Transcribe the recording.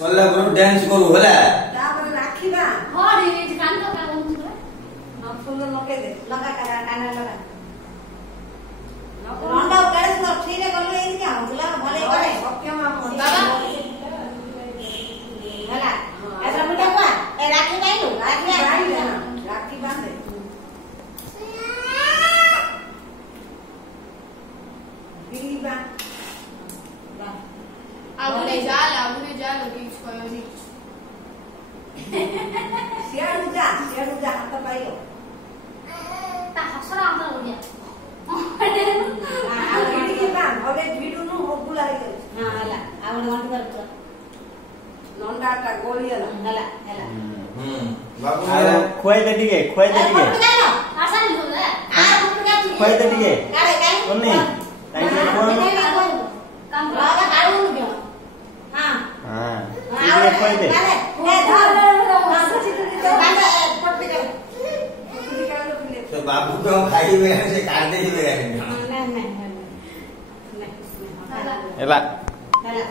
बोला गुरु डांस करू होला तापर राखीबा हां रे कान तो का बोलू रे हम फूल लगे दे लगा कान लगा रंडा गणेश को ठीक है गलो एनी क्या होला भले करे सत्यम बाबा होला ऐसा मुंडा को ए राखी बाइलु राखी राखी बांधे बीबा आगुने जाल कि छोयोनी शेरू जा हाथ पाइयो ता हसरा आंदा हो गया आ भिडी बांध हवे भिडू नु होगुला हे हां होला आवड गंट कर नंदा टा गोली होला बाबू अरे खोई दे दिए आसान हो रे खोई दे दिए काले काले ओन्नी ताई फोन काम लगा काढू नु हां हां आवड खोई दे काले ए धर बांध पट्टी कर तो बाबू को खाई में से काट दे ही नहीं एला होला